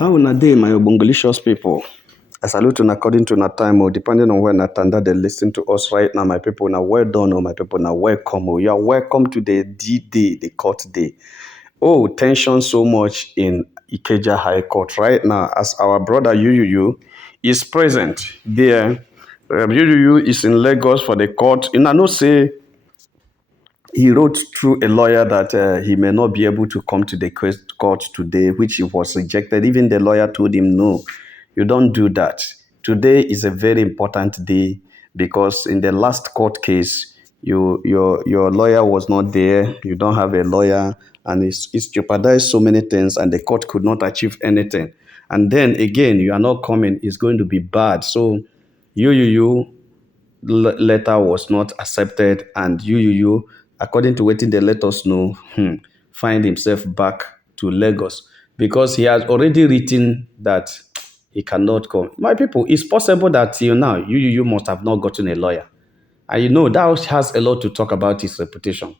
How una dey, my Obongolicious people? I salute you according to na time, depending on when Natanda they listen to us right now, my people. Now, well done, my people. Now, welcome. You are welcome to the D-Day, the court day. Oh, tension so much in Ikeja High Court right now, as our brother Yuyu is present there. Yuyu is in Lagos for the court. And I know say he wrote through a lawyer that he may not be able to come to the court today, which he was rejected. Even the lawyer told him, no, you don't do that. Today is a very important day because in the last court case, your lawyer was not there. You don't have a lawyer, and it's jeopardized so many things, and the court could not achieve anything. And then again, you are not coming. It's going to be bad. So you letter was not accepted, and you according to wetin they let us know, find himself back to Lagos because he has already written that he cannot come. My people, it's possible that till now you must have not gotten a lawyer, and that has a lot to talk about his reputation.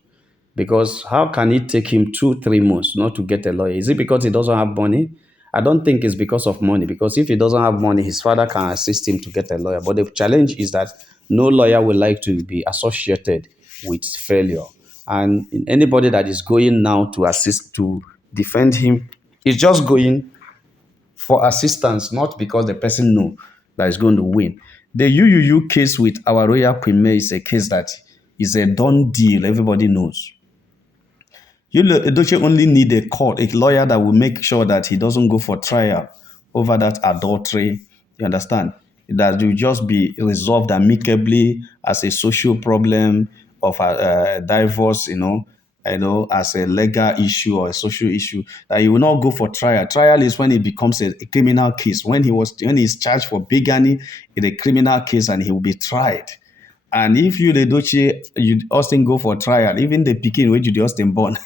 Because how can it take him 2-3 months not to get a lawyer? Is it because he doesn't have money? I don't think it's because of money. Because if he doesn't have money, his father can assist him to get a lawyer. But the challenge is that no lawyer would like to be associated with failure. And anybody that is going now to assist to defend him is just going for assistance, not because the person knows that is going to win. The UUU case with our royal queen is a case that is a done deal. Everybody knows. Edochie only need a lawyer that will make sure that he doesn't go for trial over that adultery. You understand? That will just be resolved amicably as a social problem of a divorce, as a legal issue or a social issue. That he will not go for trial. Trial is when it becomes a criminal case. When he's charged for bigamy in a criminal case and he will be tried. And if you, the Edochie, you Austin go for trial, even the pikin which you the Austin born,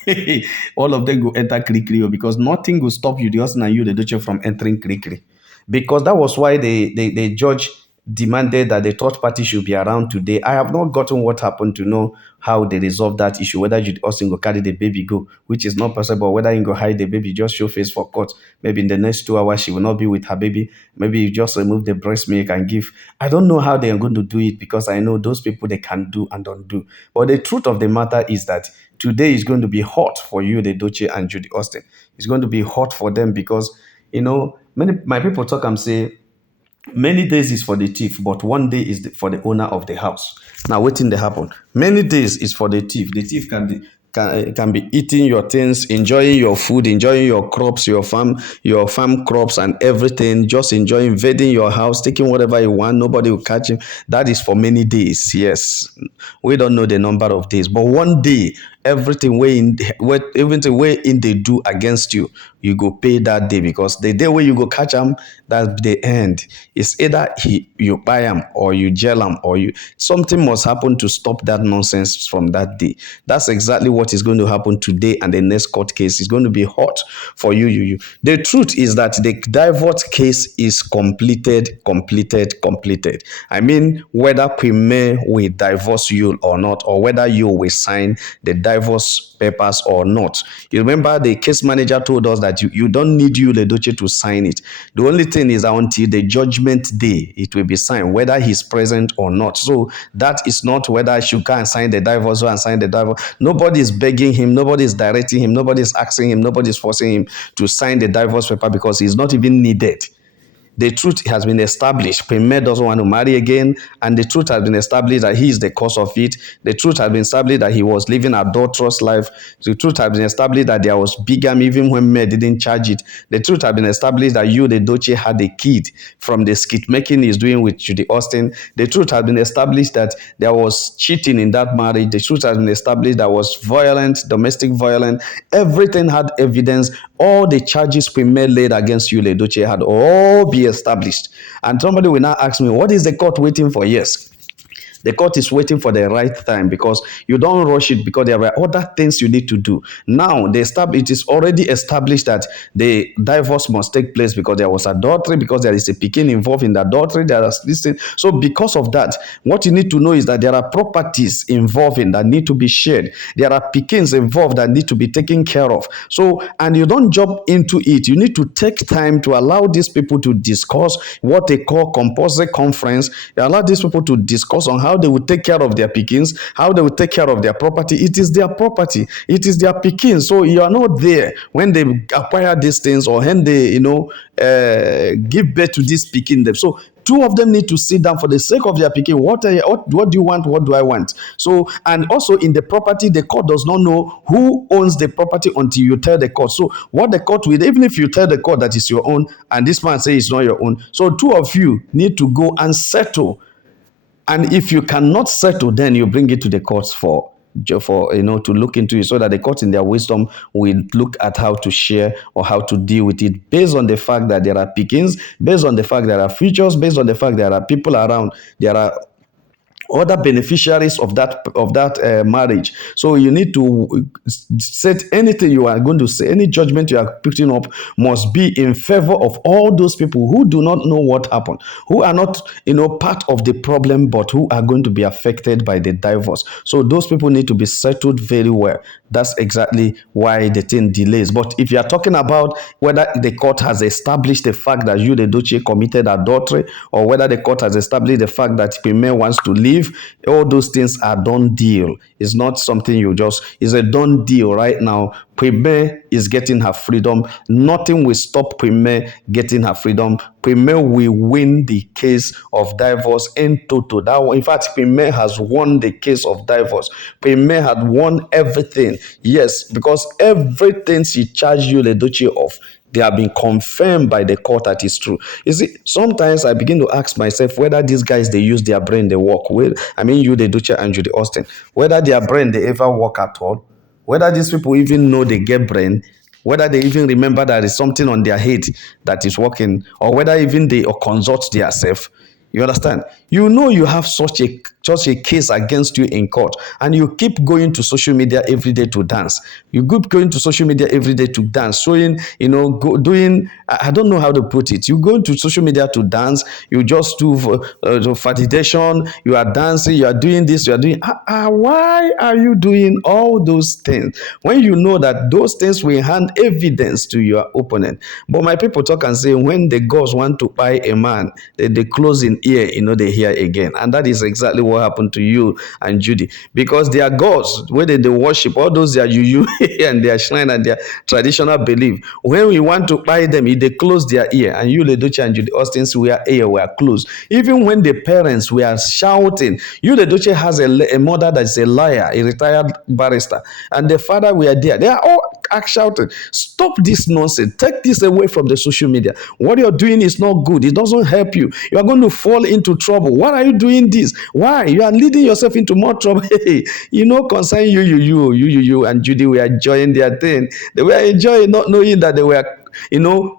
all of them go enter Krikri because nothing will stop you, the Austin and you, the Edochie, from entering Krikri. Because that was why the judge demanded that the third party should be around today. I have not gotten what happened to know how they resolve that issue, whether you Austin go carry the baby go, which is not possible, whether you go hide the baby, just show face for court. Maybe in the next 2 hours, she will not be with her baby. Maybe you just remove the breast milk and give. I don't know how they are going to do it because I know those people, they can do and don't do. But the truth of the matter is that today is going to be hot for you, the Edochie and Judy Austin. It's going to be hot for them because, my people talk and say, many days is for the thief, but one day is for the owner of the house. Now, waiting to happen. Many days is for the thief. The thief can be eating your things, enjoying your food, enjoying your crops, your farm crops and everything, just enjoying, invading your house, taking whatever you want. Nobody will catch him. That is for many days. Yes, we don't know the number of days, but one day, everything they do against you, you go pay that day because the day where you go catch them, that's the end. It's either you buy them or you jail them or something must happen to stop that nonsense from that day. That's exactly what is going to happen today, and the next court case is going to be hot for you. The truth is that the divorce case is completed. I mean, whether Queen May will divorce you or not, or whether you will sign the divorce papers or not. You remember the case manager told us that you don't need you, Edochie, to sign it. The only thing is that until the judgment day, it will be signed, whether he's present or not. So that is not whether she can sign the divorce or sign the divorce. Nobody is begging him, nobody is directing him, nobody is asking him, nobody is forcing him to sign the divorce paper because he's not even needed. The truth has been established. Premier doesn't want to marry again, and the truth has been established that he is the cause of it. The truth has been established that he was living a adulterous life. The truth has been established that there was bigamy even when May didn't charge it. The truth has been established that you, the Edochie, had a kid from the skit making he's doing with Judy Austin. The truth has been established that there was cheating in that marriage. The truth has been established that was domestic violence. Everything had evidence. All the charges Premier laid against you, Edochie, had all been established. And somebody will now ask me, what is the court waiting for? Yes, The court is waiting for the right time because you don't rush it because there are other things you need to do. Now, it is already established that the divorce must take place because there was adultery, because there is a pikin involved in the adultery. There is this thing. So, because of that, what you need to know is that there are properties involving that need to be shared. There are pikins involved that need to be taken care of. So, and you don't jump into it. You need to take time to allow these people to discuss what they call compulsory conference. You allow these people to discuss on how they will take care of their pikins, how they will take care of their property. It is their property. It is their pikins. So you are not there when they acquire these things or when they, give birth to this pikin. Them. So two of them need to sit down for the sake of their pikin. What do you want? What do I want? So, and also in the property, the court does not know who owns the property until you tell the court. So, what the court will, even if you tell the court that it's your own, and this man says it's not your own, so two of you need to go and settle. And if you cannot settle, then you bring it to the courts to look into it, so that the court in their wisdom will look at how to share or how to deal with it based on the fact that there are pickings, based on the fact there are features, based on the fact there are people around, there are other beneficiaries of that marriage. So you need to set anything you are going to say, any judgment you are putting up must be in favor of all those people who do not know what happened, who are not part of the problem, but who are going to be affected by the divorce. So those people need to be settled very well. That's exactly why the thing delays. But if you are talking about whether the court has established the fact that you, the Edochie, committed adultery, or whether the court has established the fact that Pime wants to leave, all those things are done deal. It's not something it's a done deal right now. Pime is getting her freedom. Nothing will stop Pime getting her freedom. Pime will win the case of divorce in total. In fact, Pime has won the case of divorce. Pime had won everything. Yes, because everything she charged you, Edochie, of, they have been confirmed by the court that is true. You see, sometimes I begin to ask myself whether these guys, they use their brain, they work. You, the Edochie, and Judy Austin, whether their brain, they ever work at all, whether these people even know they get brain, whether they even remember that there is something on their head that is working, or whether even they or consult themselves. You understand? You have such a case against you in court, and you keep going to social media every day to dance. You keep going to social media every day to dance, showing, doing. I don't know how to put it. You go to social media to dance. You just do validation. You are dancing. You are doing this. You are doing. Why are you doing all those things when you know that those things will hand evidence to your opponent? But my people talk and say when the gods want to buy a man, they close in ear, they hear again. And that is exactly what happened to you and Judy, because their gods, whether they worship all those their you and their shrine and their traditional belief, when we want to buy them, they close their ear. And you, Edochie, and Judy Austin's ear were closed. Even when the parents were shouting, you, Edochie, has a mother that's a lawyer, a retired barrister, and the father were there. They are all shouting, stop this nonsense, take this away from the social media. What you're doing is not good. It doesn't help you. You are going to fall into trouble. Why are you doing this? Why? You are leading yourself into more trouble. Hey, concern you and Judy were enjoying their thing. They were enjoying, not knowing that they were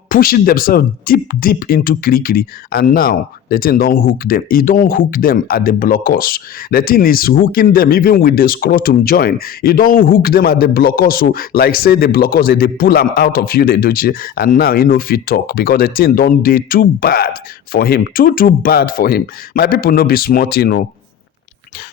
pushing themselves deep into kirikiri. And now the thing don't hook them. It don't hook them at the blockers. The thing is hooking them even with the scrotum joint. It don't hook them at the blockers. So like say the blockers, they pull them out of you, they do it. And now if you talk, because the thing don't do too bad for him. Too bad for him. My people no be smart,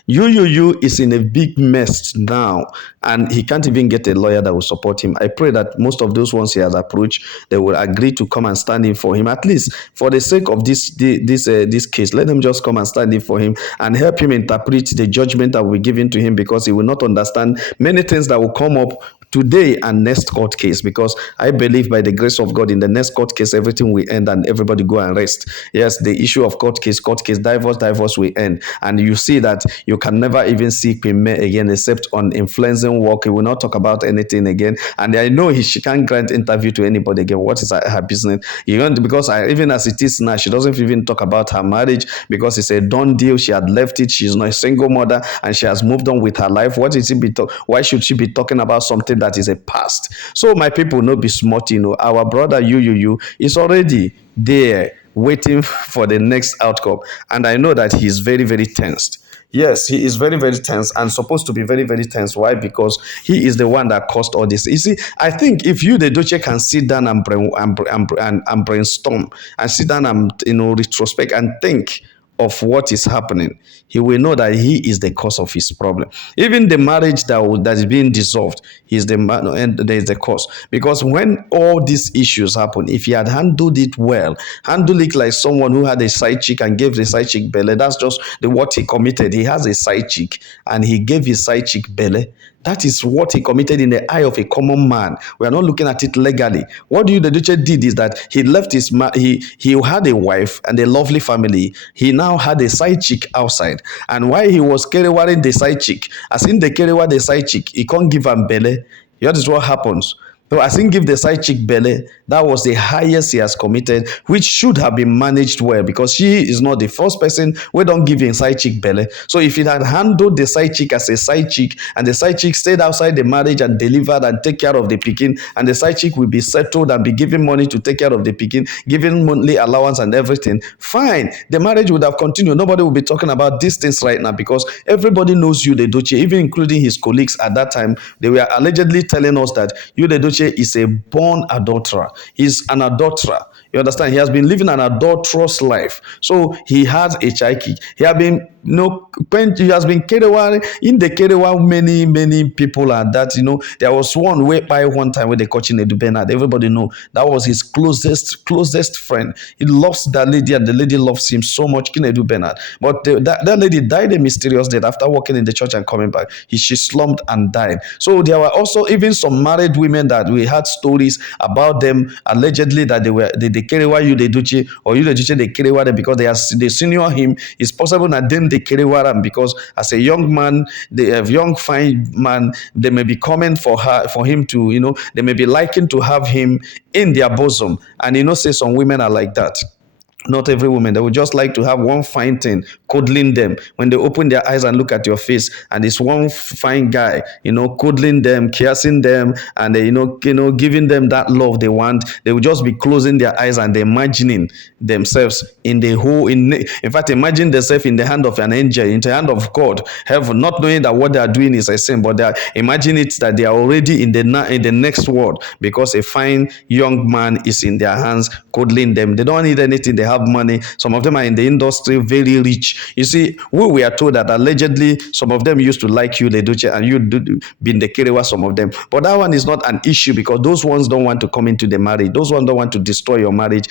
You is in a big mess now, and he can't even get a lawyer that will support him. I pray that most of those ones he has approached, they will agree to come and stand in for him, at least for the sake of this case. Let them just come and stand in for him and help him interpret the judgment that will be given to him, because he will not understand many things that will come up today and next court case, because I believe by the grace of God in the next court case everything will end and everybody go and rest. Yes, the issue of court case, divorce will end, and you see that you can never even see Pime again except on influencing work. He will not talk about anything again, and I know she can't grant interview to anybody again. What is her business? Because even as it is now, she doesn't even talk about her marriage, because it's a done deal. She had left it. She's not a single mother and she has moved on with her life. Why should she be talking about something that is a past? So my people, no be smart, our brother you is already there waiting for the next outcome, and I know that he's very, very tensed. Yes, he is very, very tense and supposed to be very, very tense. Why? Because he is the one that caused all this. You see, I think if you, the Doche, can sit down and, and brainstorm and sit down and retrospect and think of what is happening, he will know that he is the cause of his problem. Even the marriage that is being dissolved, he's the man and there is the cause. Because when all these issues happen, if he had handled it well, handle it like someone who had a side chick and gave the side chick belly, that's just what he committed. He has a side chick and he gave his side chick belly. That is what he committed in the eye of a common man. We are not looking at it legally. What the Duce did is that he left he had a wife and a lovely family. He now had a side chick outside. And while he was carrying the side chick, as in the carry the side chick, he can't give him belly. That is what happens. So as in give the side chick belly, that was the highest he has committed, which should have been managed well because she is not the first person we don't give him side chick belly. So if he had handled the side chick as a side chick and the side chick stayed outside the marriage and delivered and take care of the pikin, and the side chick will be settled and be given money to take care of the pikin, given monthly allowance and everything, fine. The marriage would have continued. Nobody will be talking about these things right now because everybody knows you, the Doche, even including his colleagues at that time. They were allegedly telling us that you, the Doche, is a born adulterer. He's an adulterer. You understand? He has been living an adulterous life. So he has a child. He has been, he has been kerewa in the kerewa many people are that, there was one way by one time where they coaching Edu Bernard. Everybody know that was his closest friend. He loves that lady and the lady loves him so much, Edu Bernard. But that lady died a mysterious death after working in the church and coming back. She slumped and died. So there were also even some married women that we had stories about them allegedly that they kerewa you the Duce or you the Duce they kerewa them because they senior him. It's possible that them they kerewa them because as a young man, a young fine man, they may be coming for him to, they may be liking to have him in their bosom. And say some women are like that. Not every woman. They would just like to have one fine thing cuddling them. When they open their eyes and look at your face, and it's one fine guy, cuddling them, kissing them, and giving them that love they want. They will just be closing their eyes and imagining themselves in the whole. In fact, imagine themselves in the hand of an angel, in the hand of God, heaven, not knowing that what they are doing is a sin, but they are imagine it that they are already in the next world because a fine young man is in their hands cuddling them. They don't need anything. They have money. Some of them are in the industry, very rich. You see, we are told that allegedly some of them used to like you, Leduce, and you been the kerewa, some of them. But that one is not an issue because those ones don't want to come into the marriage. Those ones don't want to destroy your marriage.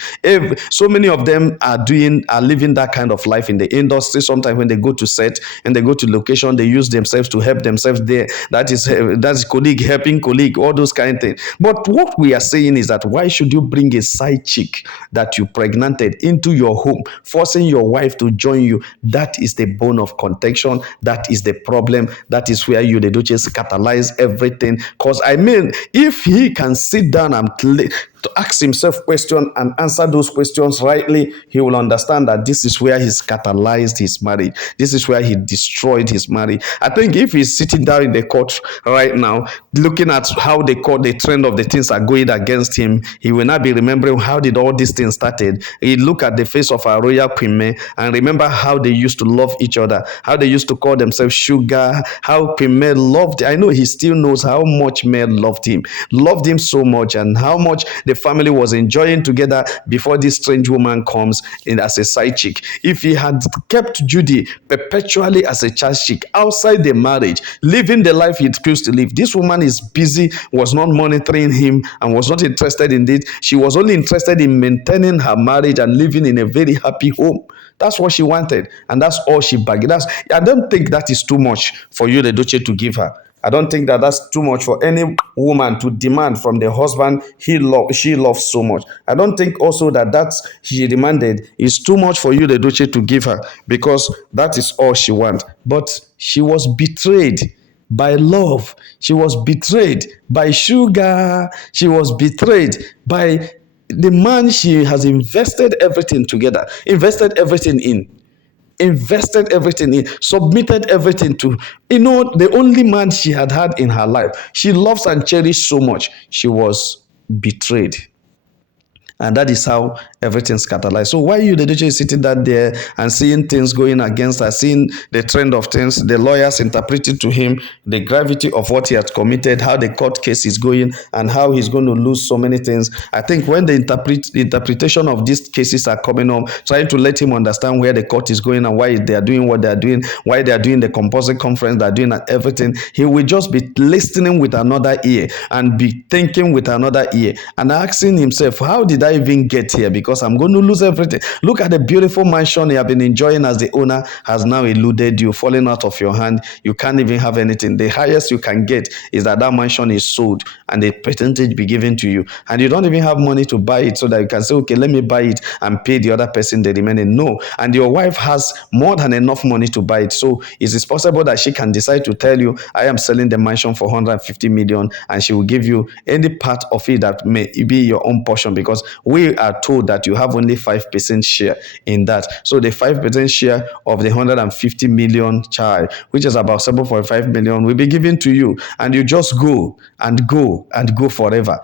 So many of them are living that kind of life in the industry. Sometimes when they go to set and they go to location, they use themselves to help themselves there. That's colleague helping colleague, all those kind of things. But what we are saying is that why should you bring a side chick that you pregnanted into your home, forcing your wife to join you? That is the bone of contention. That is the problem. That is where you, the Duchess, catalyze everything. Because if he can sit down and to ask himself questions and answer those questions rightly, he will understand that this is where he's catalyzed his marriage. This is where he destroyed his marriage. I think if he's sitting down in the court right now, looking at how the trend of the things are going against him, he will not be remembering how did all these things started. He look at the face of our royal queen and remember how they used to love each other, how they used to call themselves sugar, how Queen loved. I know he still knows how much Mel loved him so much, and how much the family was enjoying together before this strange woman comes in as a side chick. If he had kept Judy perpetually as a child chick outside the marriage, living the life he used to live, this woman is busy, was not monitoring him, and was not interested in it. She was only interested in maintaining her marriage and living in a very happy home. That's what she wanted, and that's all she bagged. I don't think that is too much for you, the Duce, to give her. I don't think that that's too much for any woman to demand from the husband she loves so much. I don't think also that she demanded is too much for you, the Duce, to give her, because that is all she wants. But she was betrayed by love. She was betrayed by sugar. She was betrayed by the man she has invested everything together, invested everything in, submitted everything to, the only man she had in her life. She loves and cherished so much. She was betrayed. And that is how everything's catalyzed. So why you, the teacher, is sitting that there and seeing things going against her, seeing the trend of things, the lawyers interpreting to him the gravity of what he has committed, how the court case is going, and how he's going to lose so many things. I think when the interpretation of these cases are coming up, trying to let him understand where the court is going and why they are doing what they are doing, why they are doing the composite conference, they are doing everything, he will just be listening with another ear and be thinking with another ear and asking himself, how did I even get here? Because I'm going to lose everything. Look at the beautiful mansion you have been enjoying as the owner has now eluded you, falling out of your hand. You can't even have anything. The highest you can get is that mansion is sold and a percentage be given to you. And you don't even have money to buy it so that you can say, okay, let me buy it and pay the other person the remaining. No. And your wife has more than enough money to buy it. So is it possible that she can decide to tell you, I am selling the mansion for 150 million, and she will give you any part of it that may be your own portion, because we are told that you have only 5% share in that. So the 5% share of the 150 million child, which is about 7.5 million, will be given to you, and you just go and go and go forever.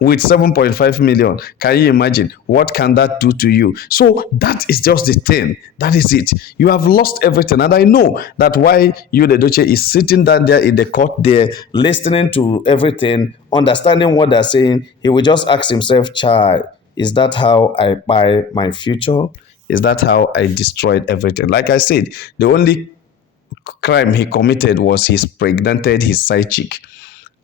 With 7.5 million, can you imagine what can that do to you? So that is just the thing. That is it. You have lost everything. And I know that why you, the Edochie, is sitting down there in the court there, listening to everything, understanding what they're saying. He will just ask himself, child, is that how I buy my future? Is that how I destroyed everything? Like I said, the only crime he committed was he pregnanted his side chick,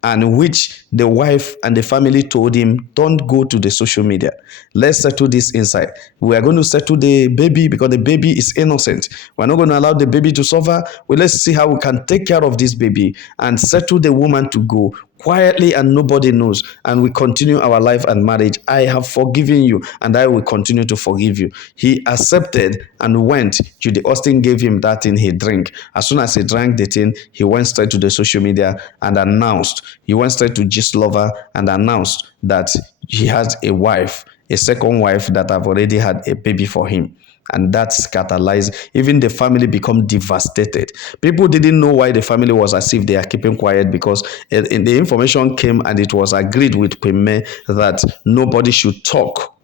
and which the wife and the family told him, don't go to the social media. Let's settle this inside. We are going to settle the baby because the baby is innocent. We're not going to allow the baby to suffer. Well, let's see how we can take care of this baby and settle the woman to go quietly and nobody knows, and we continue our life and marriage. I have forgiven you and I will continue to forgive you. He accepted and went. Judy Austin gave him that thing he drank. As soon as he drank the thing, he went straight to the social media and announced, he went straight to Gist Lover and announced that he has a wife, a second wife that have already had a baby for him. And that's catalyzed. Even the family become devastated. People didn't know why the family was as if they are keeping quiet, because the information came and it was agreed with Kweme that nobody should talk.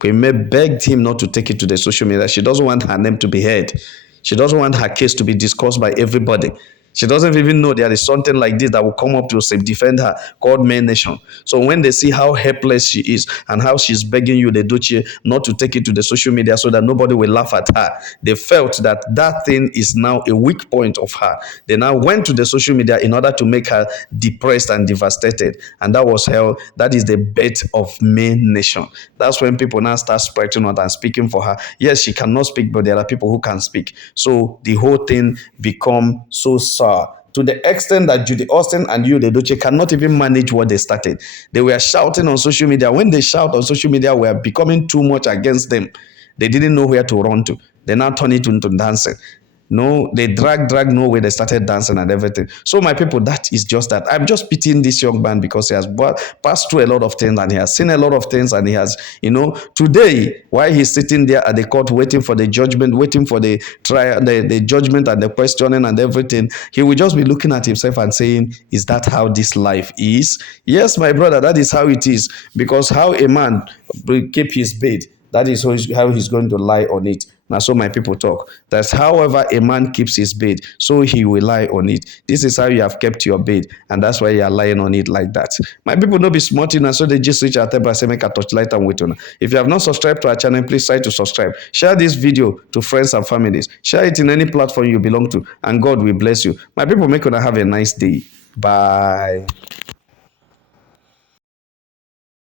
Kweme begged him not to take it to the social media. She doesn't want her name to be heard. She doesn't want her case to be discussed by everybody. She doesn't even know there is something like this that will come up to self-defend her, called Main Nation. So when they see how helpless she is and how she's begging you, the Edochie, not to take it to the social media so that nobody will laugh at her, they felt that that thing is now a weak point of her. They now went to the social media in order to make her depressed and devastated. And that was hell. That is the birth of Main Nation. That's when people now start spreading out and speaking for her. Yes, she cannot speak, but there are people who can speak. So the whole thing become so to the extent that Judy Austin and you, the Edochie, cannot even manage what they started. They were shouting on social media. When they shout on social media, we are becoming too much against them. They didn't know where to run to. They now turn it into dancing. No, they drag nowhere. They started dancing and everything. So my people, that is just that. I'm just pitying this young man because he has passed through a lot of things and he has seen a lot of things, and he has, today, while he's sitting there at the court waiting for the judgment, waiting for the trial, the judgment and the questioning and everything, he will just be looking at himself and saying, is that how this life is? Yes, my brother, that is how it is. Because how a man will keep his bed, that is how he's going to lie on it. Now, so my people talk. That's however a man keeps his bed, so he will lie on it. This is how you have kept your bed, and that's why you are lying on it like that. My people, don't be smart enough, so they just reach out there, say make a touchlight and wait on. If you have not subscribed to our channel, please try to subscribe. Share this video to friends and families. Share it in any platform you belong to, and God will bless you. My people, make sure have a nice day. Bye.